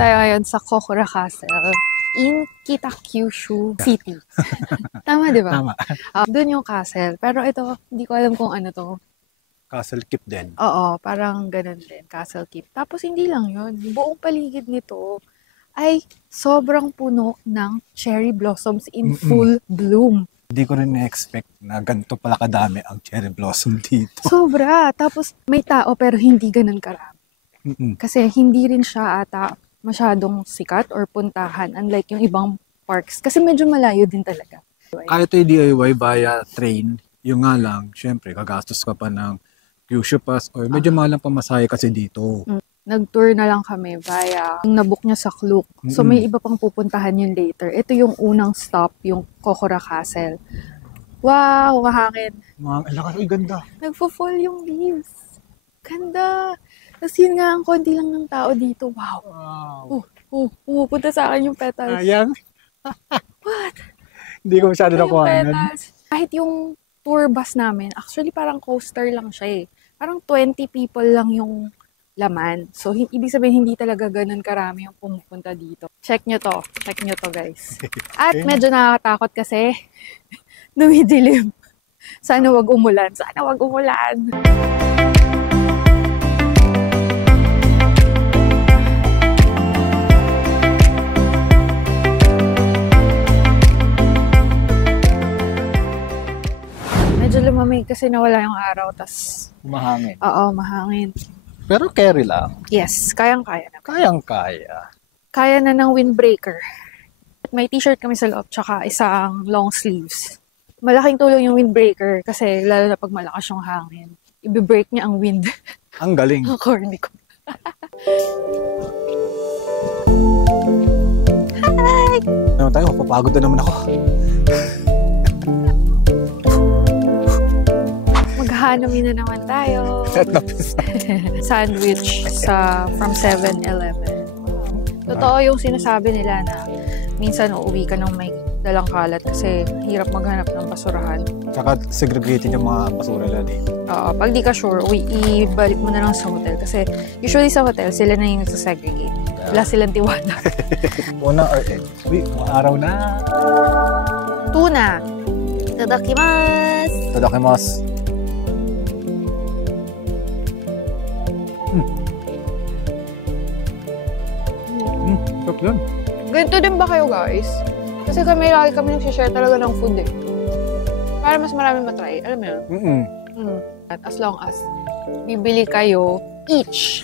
tayo ngayon sa Kokura Castle in Kitakyushu City. Tama, di ba? Tama. Doon yung castle. Pero ito, hindi ko alam kung ano to. Castle Keep din. Oo, parang ganun din. Castle Keep. Tapos hindi lang yun. Buong paligid nito ay sobrang puno ng cherry blossoms in full bloom. Hindi ko rin na-expect na ganito pala kadami ang cherry blossom dito. Sobra. Tapos may tao pero hindi ganun karami. Kasi hindi rin siya ata masyadong sikat or puntahan unlike yung ibang parks. Kasi medyo malayo din talaga. Kaya ito yung DIY via train. Yung nga lang, syempre, gagastos ka pa ng Kyushu Pass or medyo mahal ang pamasahe kasi dito. Nag-tour na lang kami via yung nabook niya sa Klook. So may iba pang pupuntahan yun later. Ito yung unang stop, yung Kokura Castle. Wow, mahangin. Ang lakas, ay ganda. Nagpo-fall yung leaves. Ganda. Tapos yun nga, ang konti lang ng tao dito. Wow. Pumupunta sa akin yung petals. Sayang. What? Hindi ko masyado nakuha. Kahit yung tour bus namin, actually parang coaster lang siya eh. Parang 20 people lang yung laman. So, ibig sabihin, hindi talaga ganun karami yung pumupunta dito. Check nyo to. Check nyo to, guys. At medyo nakakatakot kasi dumidilim. Sana wag umulan. Sana wag umulan. Medyo lumamig kasi nawala yung araw. Tas Mahangin. Oo, mahangin. Pero carry lang. Yes, kayang-kaya na. Kayang-kaya. Kaya na ng windbreaker. May t-shirt kami sa loob, tsaka isang long sleeves. Malaking tulong yung windbreaker kasi lalo na pag malakas yung hangin. Ibi-break niya ang wind. Ang galing. Ang corny ko. Hi! Ano tayo? Papagod na naman ako. Maghahanami na naman tayo. Sandwich from 7-Eleven. Totoo yung sinasabi nila na minsan uuwi ka ng may dalang kalat kasi hirap maghanap ng basurahan. Tsaka segregated yung mga basura nila dito. Oo, pag di ka sure, ibalik mo na lang sa hotel. Kasi usually sa hotel, sila na yung nagsasegregate. Wala silang tiwala. Una or egg. Uy, araw na. Tuna. Tadakimasu. Tadakimasu. Stop yun. Ganito din ba kayo, guys? Kasi lagi kami nagsishare talaga ng food eh. Para mas marami matry. Alam mo yun? At as long as bibili kayo each.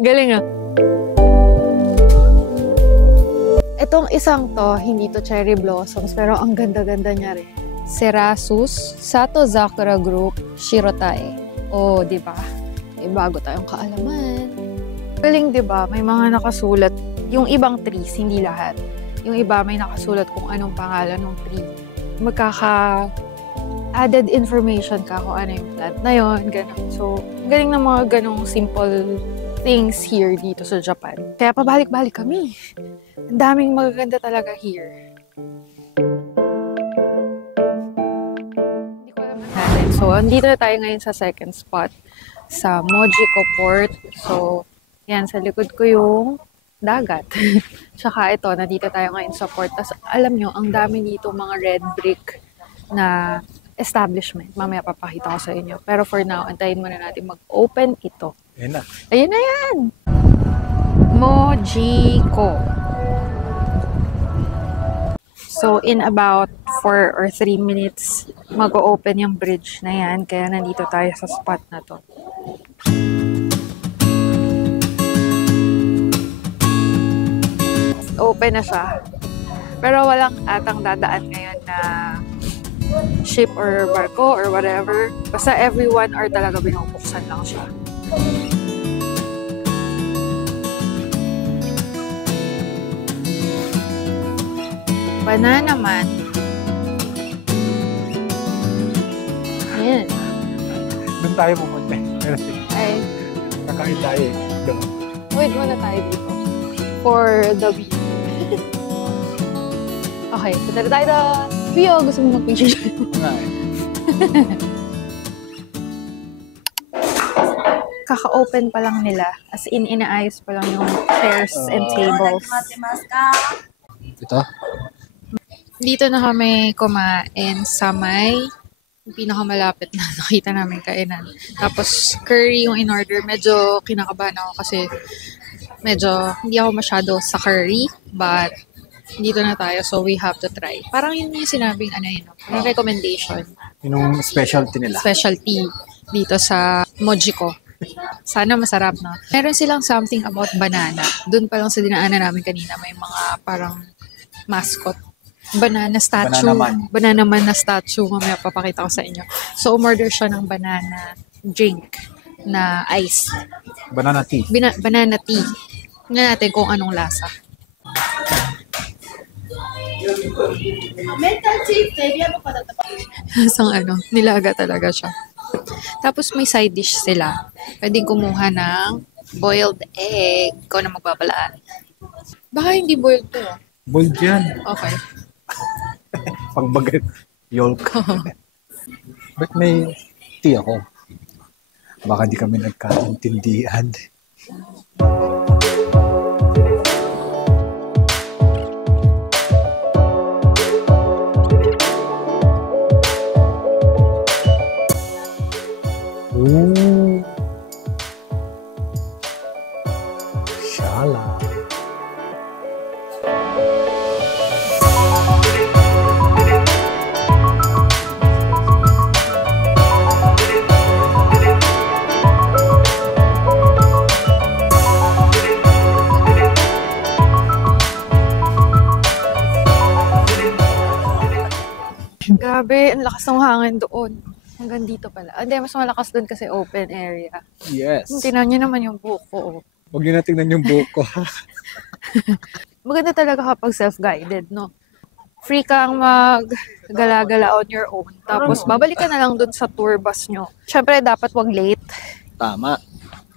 Galing ah. Itong isang to, hindi to cherry blossoms, pero ang ganda-ganda niya rin. Cerasus Sato Zakura Group Shirotae. Oh, di ba? May bago tayong kaalaman. Galing, di ba? May mga nakasulat. Yung ibang trees, hindi lahat. Yung iba may nakasulat kung anong pangalan ng tree. Magkaka-added information ka kung ano yung plant na yun, gano'n. So, galing ng mga ganong simple things here dito sa Japan. Kaya pabalik-balik kami. Ang daming magaganda talaga here. Hindi ko alam natin. So, andito na tayo ngayon sa second spot sa Mojiko Port. So, yan, sa likod ko yung dagat. Tsaka ito, nandito tayo ngayon sa port. Tapos alam nyo, ang dami dito mga red brick na establishment. Mamaya papakita ko sa inyo. Pero for now, antayin muna natin mag-open ito. Ayan na. Ayun na yan! Mojiko. So, in about 4 or 3 minutes, mag-open yung bridge na yan. Kaya nandito tayo sa spot na to. Open na siya. Pero walang atang dadaan ngayon na ship or barko or whatever. Basta every 1 hour talaga binubuksan lang siya. Pa na naman. Ayan. Doon tayo pumunta. Ay. Kakain tayo eh. Doon. Wait muna tayo dito. For the view. Okay, punta na tayo doon. View, gusto mo mag-picture dyan? kaka-open pa lang nila. As in, inaayos pa lang yung chairs and tables. Ito? Dito na kami kumain sa may pinakamalapit na nakita namin kainan. Tapos, curry yung in-order. Medyo kinakabahan ako kasi medyo hindi ako masyado sa curry. But, dito na tayo. So, we have to try. Parang yun yung sinabing yung recommendation. Yung specialty nila. Specialty dito sa Mojiko. Sana masarap, no? Meron silang something about banana. Doon pa lang sa dinaanan namin kanina, may mga parang mascot. Banana statue. Banana man na statue. Mamaya papakita ko sa inyo. So, umorder siya ng banana drink na ice. Banana tea. Banana tea. Tingnan natin kung anong lasa. Lasang nilaga talaga siya. Tapos may side dish sila. Pwedeng kumuha ng boiled egg. Ikaw na magbabalaan. Baka hindi boiled to. Boiled yan. Okay. Pagbagat. Yolk. Ba't may tea ako? Baka di kami nagkaintindihan. Ooh. Shala. Grabe, ang lakas ng hangin doon. Hanggang dito pala. Hindi, mas malakas doon kasi open area. Yes. Tingnan niyo naman yung buko. Huwag niyo na tingnan yung buko. Maganda talaga kapag self-guided, no? Free kang mag-gala-gala on your own. Tapos, babalik ka na lang doon sa tour bus nyo. Siyempre, dapat wag late. Tama.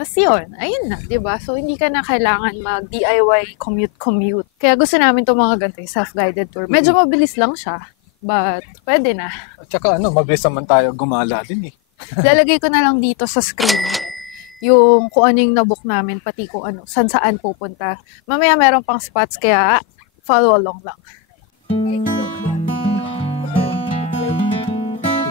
Kasi yun, ayun na, di ba? So, hindi ka na kailangan mag-DIY commute. Kaya gusto namin itong mga ganito, self-guided tour. Medyo mabilis lang siya. But, pwede na. At saka mabilis naman tayo gumala din eh. Lalagay ko na lang dito sa screen yung kung ano yung nabook namin, pati kung saan pupunta. Mamaya meron pang spots, kaya follow along lang.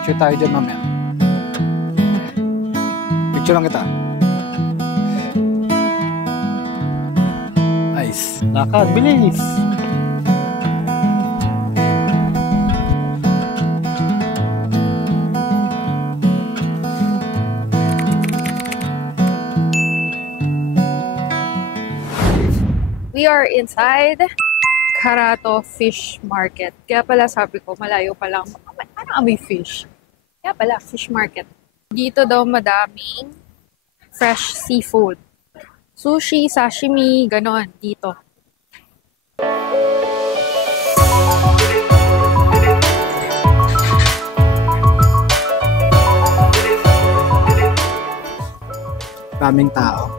Picture tayo dyan mamaya. Picture lang kita. Nice. Lakad, bilis. We are inside Karato Fish Market. Kaya pala sabi ko, malayo pa lang. Parang may fish. Kaya pala, fish market. Dito daw madaming fresh seafood. Sushi, sashimi, ganon. Dito. Daming tao.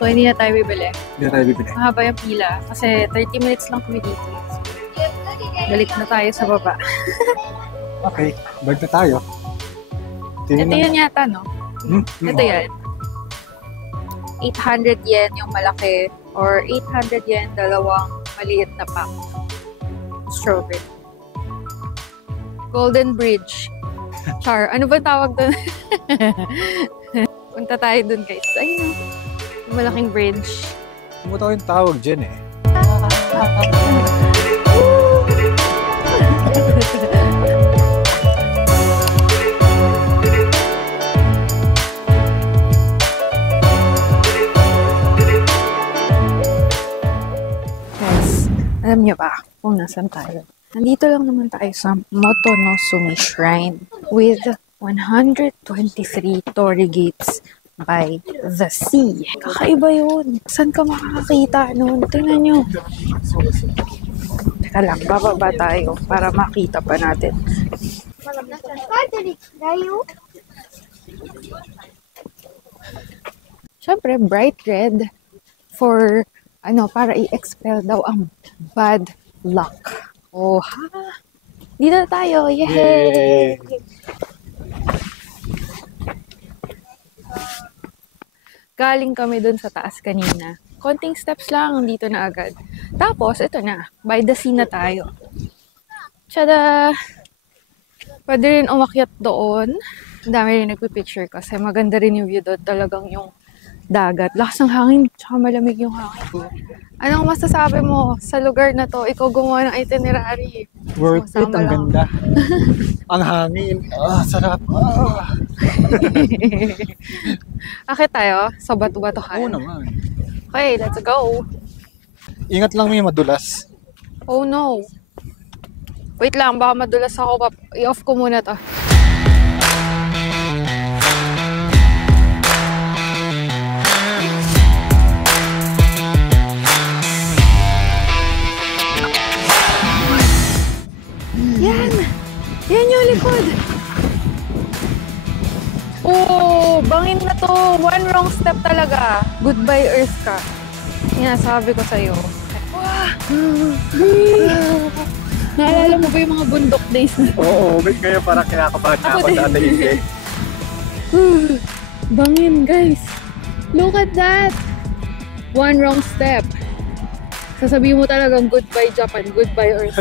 So, hindi na tayo bibili. Hindi na tayo bibili. Mahaba yung pila. Kasi 30 minutes lang kami dito. Balik na tayo sa baba. Okay, balik na tayo. Ito yun yata, no? Ito yan. 800 yen yung malaki. Or 800 yen, dalawang maliit na pack. Strawberry. Golden Bridge. Char. Ano ba tawag doon? Punta tayo doon, guys. Ayun, yung malaking bridge. Kumuta ko yung tawag dyan eh. Guys, alam niyo ba kung nasan tayo? Nandito lang naman tayo sa Motonosumi Shrine with 123 torii gates by the sea. Kakaiba yun. Saan ka makakakita nun? Tingnan nyo. Teka lang, bababa tayo para makita pa natin. Siyempre, bright red for, para i-expel daw ang bad luck. Oh, ha? Dito na tayo. Yay! galing kami dun sa taas kanina. Konting steps lang, dito na agad. Tapos, ito na. By the sea na tayo. Tada! Pwede rin umakyat doon. Ang dami rin nagpipicture kasi maganda rin yung view doon. Talagang yung dagat. Lakas ng hangin, tsaka malamig yung hangin. Anong masasabi mo sa lugar na to? Ikaw gumawa ng itinerary. Worth it, Sama ang lang. ganda. Ang hangin. Sarap. Akit tayo sa bato-batohan. Oo naman. Okay, let's go. Ingat lang may madulas. Oh no. Wait lang, baka madulas ako. I-off ko muna to. Yan! Yan yung likod! Oh, bangin na to. One wrong step talaga. Goodbye, Earth ka. Yan, sabi ko sa'yo. Wow! Naalala mo ba yung mga bundok days na? Oo, ngayon parang kinakabahan na ako dati hindi. Bangin, guys. Look at that! One wrong step. Sasabihin mo talagang goodbye Japan, goodbye Earth.